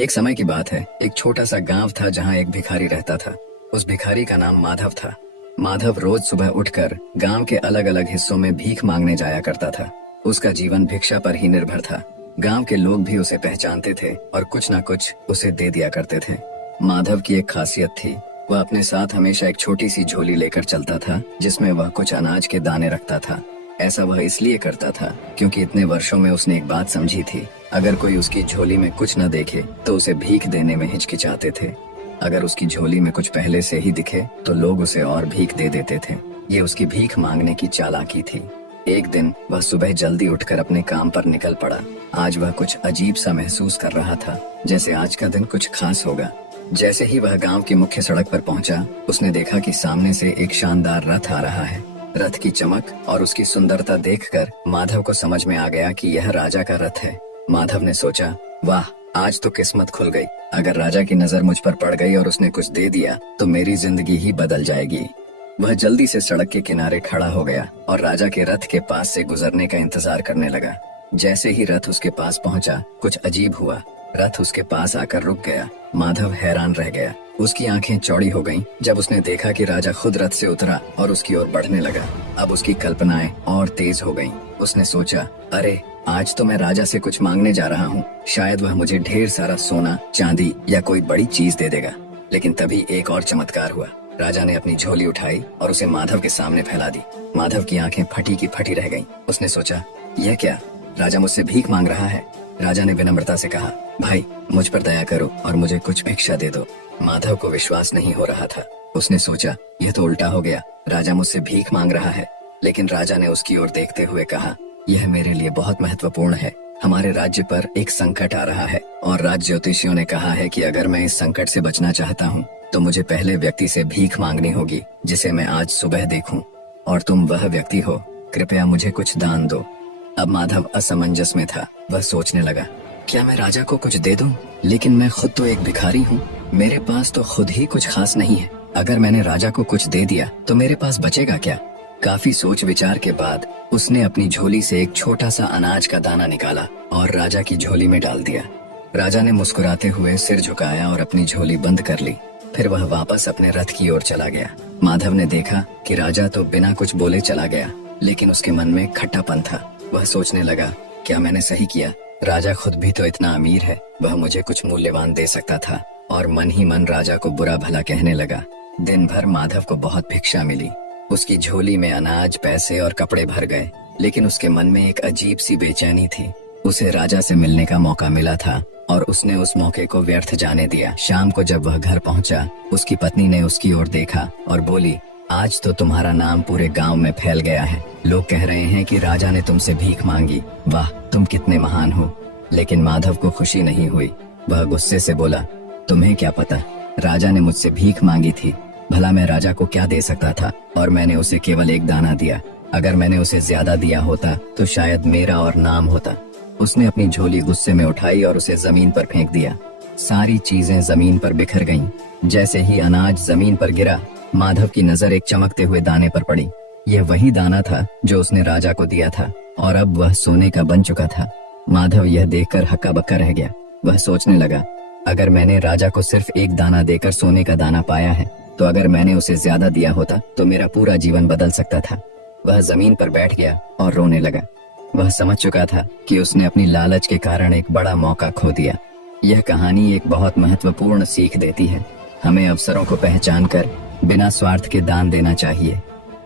एक समय की बात है, एक छोटा सा गांव था जहां एक भिखारी रहता था। उस भिखारी का नाम माधव था। माधव रोज सुबह उठकर गांव के अलग अलग हिस्सों में भीख मांगने जाया करता था। उसका जीवन भिक्षा पर ही निर्भर था। गांव के लोग भी उसे पहचानते थे और कुछ न कुछ उसे दे दिया करते थे। माधव की एक खासियत थी, वह अपने साथ हमेशा एक छोटी सी झोली लेकर चलता था जिसमें वह कुछ अनाज के दाने रखता था। ऐसा वह इसलिए करता था क्योंकि इतने वर्षों में उसने एक बात समझी थी, अगर कोई उसकी झोली में कुछ न देखे तो उसे भीख देने में हिचकिचाते थे। अगर उसकी झोली में कुछ पहले से ही दिखे तो लोग उसे और भीख दे देते थे। ये उसकी भीख मांगने की चालाकी थी। एक दिन वह सुबह जल्दी उठकर अपने काम पर निकल पड़ा। आज वह कुछ अजीब सा महसूस कर रहा था, जैसे आज का दिन कुछ खास होगा। जैसे ही वह गांव की मुख्य सड़क पर पहुंचा, उसने देखा कि सामने से एक शानदार रथ आ रहा है। रथ की चमक और उसकी सुंदरता देखकर माधव को समझ में आ गया कि यह राजा का रथ है। माधव ने सोचा, वाह, आज तो किस्मत खुल गई। अगर राजा की नजर मुझ पर पड़ गई और उसने कुछ दे दिया तो मेरी जिंदगी ही बदल जाएगी। वह जल्दी से सड़क के किनारे खड़ा हो गया और राजा के रथ के पास से गुजरने का इंतजार करने लगा। जैसे ही रथ उसके पास पहुंचा, कुछ अजीब हुआ। रथ उसके पास आकर रुक गया। माधव हैरान रह गया। उसकी आंखें चौड़ी हो गईं जब उसने देखा कि राजा खुद रथ से उतरा और उसकी ओर बढ़ने लगा। अब उसकी कल्पनाएं और तेज हो गईं। उसने सोचा, अरे, आज तो मैं राजा से कुछ मांगने जा रहा हूँ। शायद वह मुझे ढेर सारा सोना, चांदी या कोई बड़ी चीज दे देगा। लेकिन तभी एक और चमत्कार हुआ। राजा ने अपनी झोली उठाई और उसे माधव के सामने फैला दी। माधव की आंखें फटी की फटी रह गईं। उसने सोचा, यह क्या? राजा मुझसे भीख मांग रहा है। राजा ने विनम्रता से कहा, भाई, मुझ पर दया करो और मुझे कुछ भिक्षा दे दो। माधव को विश्वास नहीं हो रहा था। उसने सोचा, यह तो उल्टा हो गया। राजा मुझसे भीख मांग रहा है। लेकिन राजा ने उसकी ओर देखते हुए कहा, यह मेरे लिए बहुत महत्वपूर्ण है। हमारे राज्य पर एक संकट आ रहा है और राज ज्योतिषियों ने कहा है कि अगर मैं इस संकट से बचना चाहता हूँ तो मुझे पहले व्यक्ति से भीख मांगनी होगी जिसे मैं आज सुबह देखूं, और तुम वह व्यक्ति हो। कृपया मुझे कुछ दान दो। अब माधव असमंजस में था। वह सोचने लगा, क्या मैं राजा को कुछ दे दूं? लेकिन मैं खुद तो एक भिखारी हूँ। मेरे पास तो खुद ही कुछ खास नहीं है। अगर मैंने राजा को कुछ दे दिया तो मेरे पास बचेगा क्या? काफी सोच विचार के बाद उसने अपनी झोली से एक छोटा सा अनाज का दाना निकाला और राजा की झोली में डाल दिया। राजा ने मुस्कुराते हुए सिर झुकाया और अपनी झोली बंद कर ली। फिर वह वापस अपने रथ की ओर चला गया। माधव ने देखा कि राजा तो बिना कुछ बोले चला गया, लेकिन उसके मन में खट्टापन था। वह सोचने लगा, क्या मैंने सही किया? राजा खुद भी तो इतना अमीर है, वह मुझे कुछ मूल्यवान दे सकता था। और मन ही मन राजा को बुरा भला कहने लगा। दिन भर माधव को बहुत भिक्षा मिली। उसकी झोली में अनाज, पैसे और कपड़े भर गए, लेकिन उसके मन में एक अजीब सी बेचैनी थी। उसे राजा से मिलने का मौका मिला था और उसने उस मौके को व्यर्थ जाने दिया। शाम को जब वह घर पहुंचा, उसकी पत्नी ने उसकी ओर देखा और बोली, आज तो तुम्हारा नाम पूरे गांव में फैल गया है। लोग कह रहे हैं कि राजा ने तुमसे भीख मांगी। वाह, तुम कितने महान हो। लेकिन माधव को खुशी नहीं हुई। वह गुस्से से बोला, तुम्हें क्या पता, राजा ने मुझसे भीख मांगी थी। भला मैं राजा को क्या दे सकता था, और मैंने उसे केवल एक दाना दिया। अगर मैंने उसे ज्यादा दिया होता तो शायद मेरा और नाम होता। उसने अपनी झोली गुस्से में उठाई और उसे जमीन पर फेंक दिया। सारी चीजें जमीन पर बिखर गईं। जैसे ही अनाज जमीन पर गिरा, माधव की नजर एक चमकते हुए दाने पर पड़ी। यह वही दाना था जो उसने राजा को दिया था और अब वह सोने का बन चुका था। माधव यह देखकर हक्का बक्का रह गया। वह सोचने लगा, अगर मैंने राजा को सिर्फ एक दाना देकर सोने का दाना पाया है, तो अगर मैंने उसे ज्यादा दिया होता तो मेरा पूरा जीवन बदल सकता था। वह जमीन पर बैठ गया और रोने लगा। वह समझ चुका था कि उसने अपनी लालच के कारण एक बड़ा मौका खो दिया। यह कहानी एक बहुत महत्वपूर्ण सीख देती है। हमें अवसरों को पहचान कर बिना स्वार्थ के दान देना चाहिए।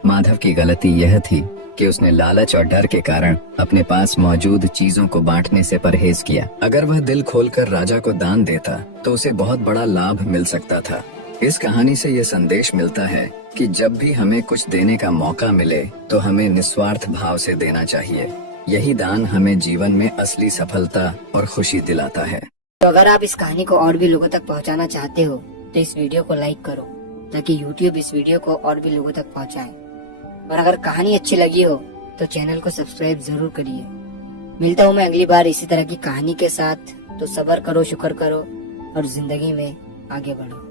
माधव की गलती यह थी कि उसने लालच और डर के कारण अपने पास मौजूद चीजों को बांटने से परहेज किया। अगर वह दिल खोलकर राजा को दान देता तो उसे बहुत बड़ा लाभ मिल सकता था। इस कहानी से ये संदेश मिलता है कि जब भी हमें कुछ देने का मौका मिले तो हमें निस्वार्थ भाव से देना चाहिए। यही दान हमें जीवन में असली सफलता और खुशी दिलाता है। तो अगर आप इस कहानी को और भी लोगों तक पहुंचाना चाहते हो तो इस वीडियो को लाइक करो, ताकि YouTube इस वीडियो को और भी लोगों तक पहुंचाए। और अगर कहानी अच्छी लगी हो तो चैनल को सब्सक्राइब जरूर करिए। मिलता हूँ मैं अगली बार इसी तरह की कहानी के साथ। तो सब्र करो, शुक्र करो और जिंदगी में आगे बढ़ो।